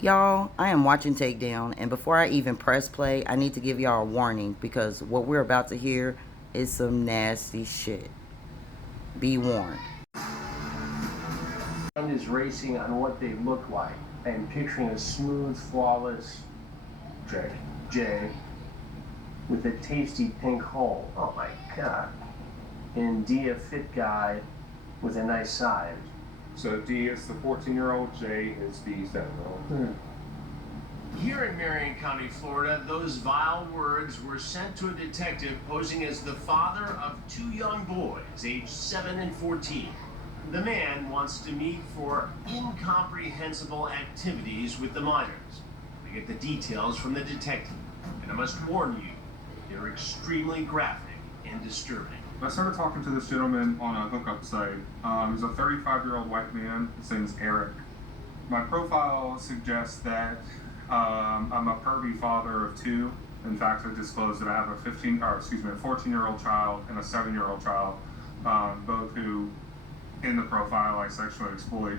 Y'all, I am watching Takedown, and before I even press play, I need to give y'all a warning because what we're about to hear is some nasty shit. Be warned. Mind is racing on what they look like. I am picturing a smooth, flawless J with a tasty pink hole. Oh my god. And D, a fit guy with a nice size. So D is the 14-year-old, J is the 7-year-old. Here in Marion County, Florida, those vile words were sent to a detective posing as the father of two young boys, aged 7 and 14. The man wants to meet for incomprehensible activities with the minors. We get the details from the detective, and I must warn you, they're extremely graphic and disturbing. I started talking to this gentleman on a hookup site. He's a 35-year-old white man. His name's Eric. My profile suggests that I'm a pervy father of two. In fact, I disclosed that I have a 14-year-old child and a 7-year-old child, both who, in the profile, I sexually exploit.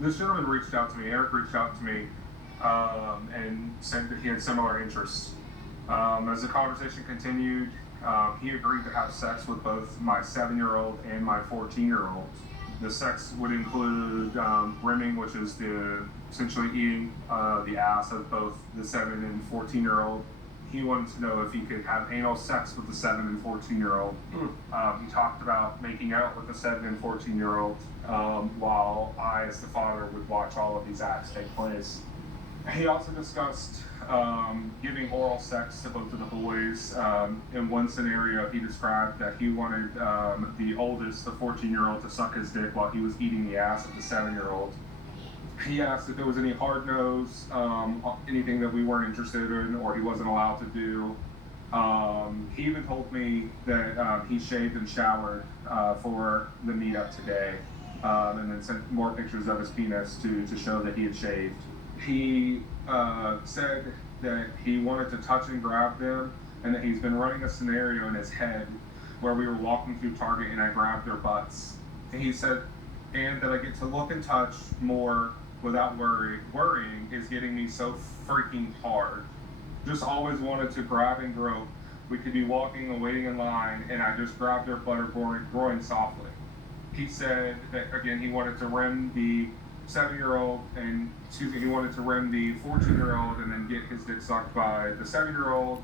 This gentleman reached out to me. Eric reached out to me and said that he had similar interests. As the conversation continued, he agreed to have sex with both my 7-year-old and my 14-year-old. The sex would include rimming, which is essentially eating the ass of both the 7 and 14-year-old. He wanted to know if he could have anal sex with the 7 and 14-year-old. He talked about making out with the 7 and 14-year-old while I, as the father, would watch all of these acts take place. He also discussed giving oral sex to both of the boys. In one scenario, he described that he wanted the oldest, the 14-year-old, to suck his dick while he was eating the ass of the 7-year-old. He asked if there was any hard nose, anything that we weren't interested in or he wasn't allowed to do. He even told me that he shaved and showered for the meetup today, and then sent more pictures of his penis to show that he had shaved. He said that he wanted to touch and grab them, and that he's been running a scenario in his head where we were walking through Target and I grabbed their butts. And he said, and that I get to look and touch more without worrying is getting me so freaking hard. Just always wanted to grab and grope. We could be walking or waiting in line, and I just grabbed their butt or groin softly. He said that, again, he wanted to rim the 7-year-old, and he wanted to rim the 14-year-old and then get his dick sucked by the 7-year-old.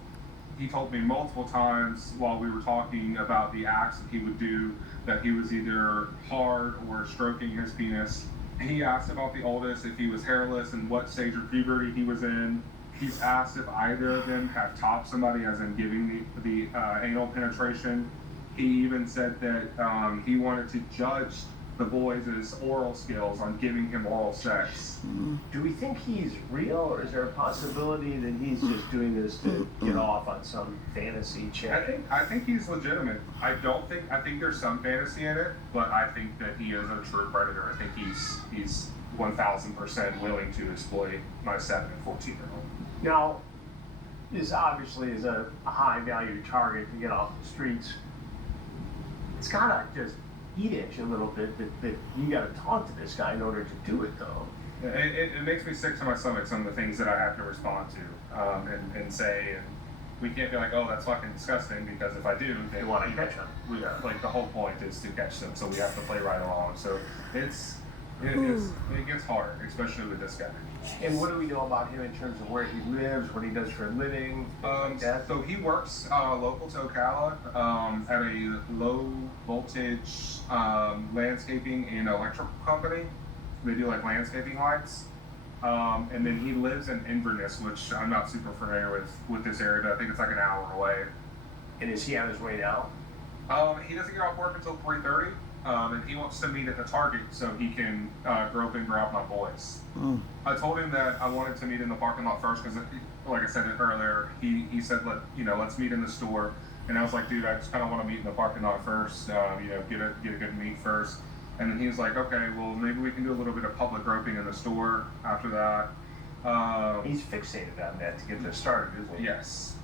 He told me multiple times while we were talking about the acts that he would do that he was either hard or stroking his penis. He asked about the oldest, if he was hairless and what stage of puberty he was in. He's asked if either of them have topped somebody, as in giving the anal penetration. He even said that he wanted to judge the boys' oral skills on giving him oral sex. Do we think he's real, or is there a possibility that he's just doing this to get off on some fantasy chick? I think he's legitimate. I think there's some fantasy in it, but I think that he is a true predator. I think he's 1,000% willing to exploit my 7 and 14-year-old. Now, this obviously is a high value target to get off the streets. It's gotta just eat at you a little bit that you gotta talk to this guy in order to do it, though. It makes me sick to my stomach, some of the things that I have to respond to and say, and we can't be like, oh, that's fucking disgusting, because if I do, They want to catch him. Like, the whole point is to catch them, so we have to play right along. So it gets hard, especially with this guy. And what do we know about him in terms of where he lives, what he does for a living? So he works local to Ocala at a low voltage landscaping and electrical company. They do like landscaping lights. And then he lives in Inverness, which I'm not super familiar with this area, but I think it's like an hour away. And is he on his way now? He doesn't get off work until 3:30. And he wants to meet at the Target so he can grope and grab my boys. I told him that I wanted to meet in the parking lot first because, like I said earlier, he said, let's meet in the store. And I was like, dude, I just kind of want to meet in the parking lot first, get a good meet first. And then he was like, okay, well, maybe we can do a little bit of public groping in the store after that. He's fixated on that to get this started, isn't he? Yes.